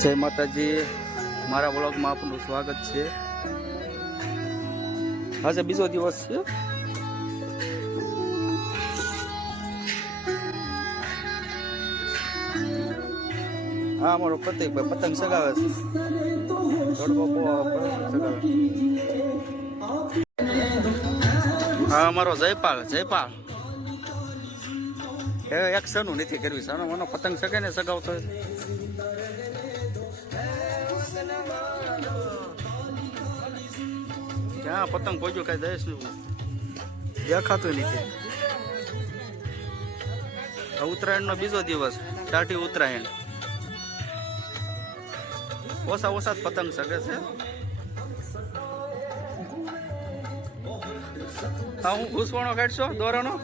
જય માતાજી, મારા વ્લોગમાં આપનું સ્વાગત છે। આજે બીજો દિવસ છે। હા, અમારો પ્રતિકભાઈ પતંગ સગાવે છે। હા, અમારો જયપાલ એક સનું નથી કરવી, સાનો મને પતંગ સગાઈ ને સગાવતો ક્યાં પતંગ પહોંચ્યું કઈ દઈશ દેખાતું નથી। ઉત્તરાયણ નો બીજો દિવસ, ટાટી ઉત્તરાયણ। ઓછા જ પતંગ સગે છે। હા, હું ઘૂસવાણો કાઢશો દોરાનો,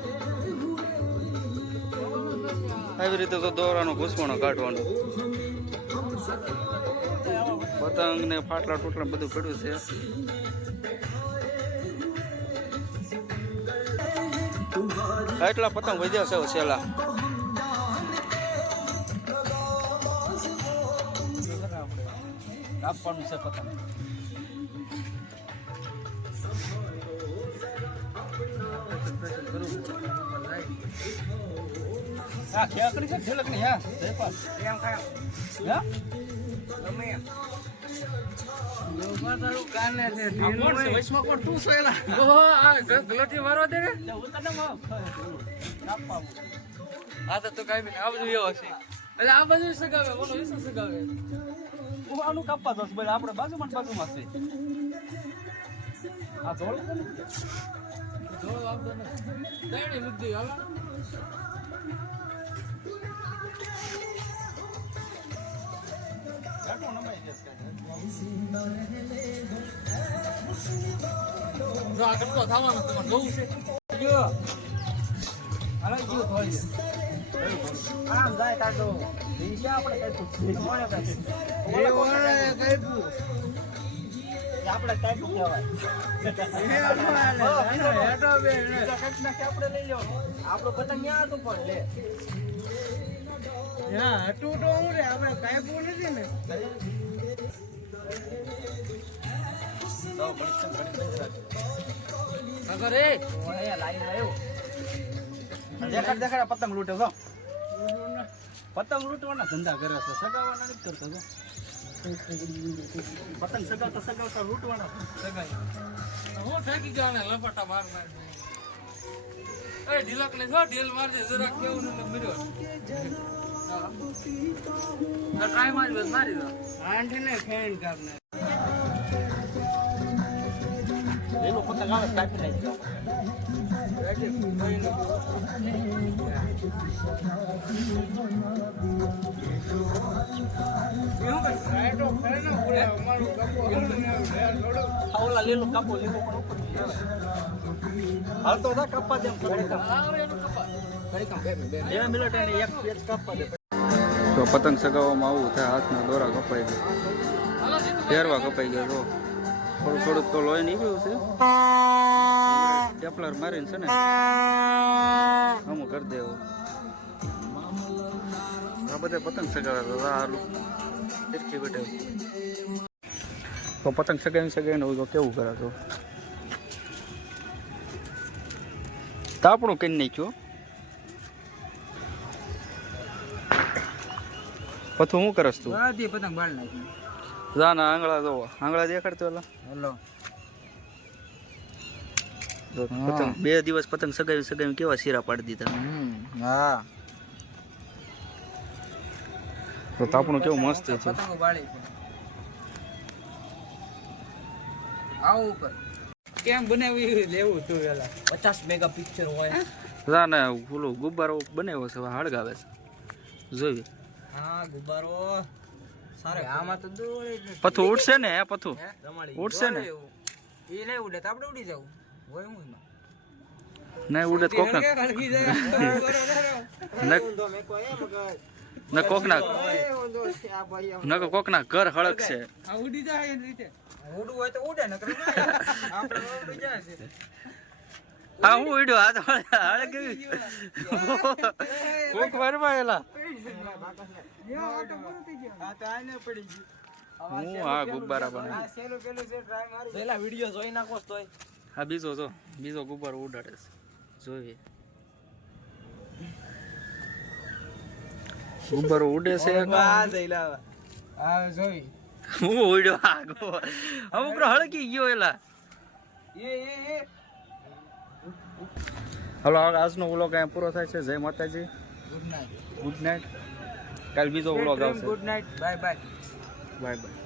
આવી રીતે તો દોરાનો ઘૂસવાણો કાઢવાનો। પતંગ ને ફાટલા ટૂટલા બધું પડ્યું છે। એટલા પતંગ વધ્યા છે છેલ્લા। કાપવાનું છે પતંગ। હા, ખેલ કરી છે ખેલક ની। હા, જયપાલ કેમ ખાય? હા, તમે કાપવા દો આપડે બાજુમાં બાજુમાં છે। આ ધોળ આપડે પતંગ ક્યાં હતું પણ લે હતું તો હું રે આપડે કાપ્યું નથી ને। દેખાડ પતંગ લૂટે છો, પતંગ લૂંટવાના ધંધા કરે છે, સગાવાના નથી કરતો છો। પતંગ સગાવતા લૂંટવાના સગાઈ હું ઠેકી જાવ ને લપટા માર એ ઢીલક ને જો ઢીલ માર દે જરા કેવું ને mirror હા ટ્રાય મારી દો આંઠ ને ફેન કરને એનો પતંગ આવે કાપી નાખી હાલ તો કાપવા દે તો પતંગ સગાવવામાં આવું થાય। હાથના દોરા કપાઈ ગયા, ફેરવા કપાઈ ગયા। તો થોડુંક તો લોહી નીકળ્યું છે। ટેપલર મારીને છે ને અમુક કરી દેવું। આ બધા પતંગ સગાવે તો બેઠે તો પતંગ સગાવીને હોય તો કેવું કરે તો તાપણું કરી નાખ્યું। પછી શું કરસ તું? પતંગ બાળ નાખ્યું। જા ના આંગળા જોવો, આંગળા દેખાડતો હેલો પતંગ 2 દિવસ પતંગ સગાવી કેવા શીરા પાડી દીધા। હા, તો તાપણું કેવું મસ્ત છે। પતંગ બાળી છે આવું ઉપર કેમ બનાવી લેવું તું વેલા 50 મેગાપિક્સલ હોય જા ને ઓલો ગુબ્બારો બનાવ્યો છે, હળગાવે છે જોઈ। હા, ગુબ્બારો સારો આમાં તો પથું ઉડશે ને, પથું ઉડશે ને, એ નહીં ઉડે તો આપણે ઉડી જવું હોય હું નહીં ઉડે કોકના ન કોકના ઘર હળક છે। ઉડી જાય એ રીતે ઉડવું હોય તો ઉડે ને આપણે ઉડી જાય છે। હા, હું ઉડ્યો આ તો હાલે કેવી કોક વારમાં એલા ગુબ્બારા બને પેલા વિડિયો જોઈ નાખો તોય હા બીજો ગુબ્બારો ઉડાડે છે જોઈએ ગુબ્બારો ઉડે છે જોઈ હું ઉડ્યો આગો અમુક હળકી ગયો એલા હલો આજનો વ્લોગ અહીંયા પૂરો થાય છે જય માતાજી ગુડ નાઇટ કાલ બીજો વ્લોગ આવશે ગુડ નાઇટ બાય બાય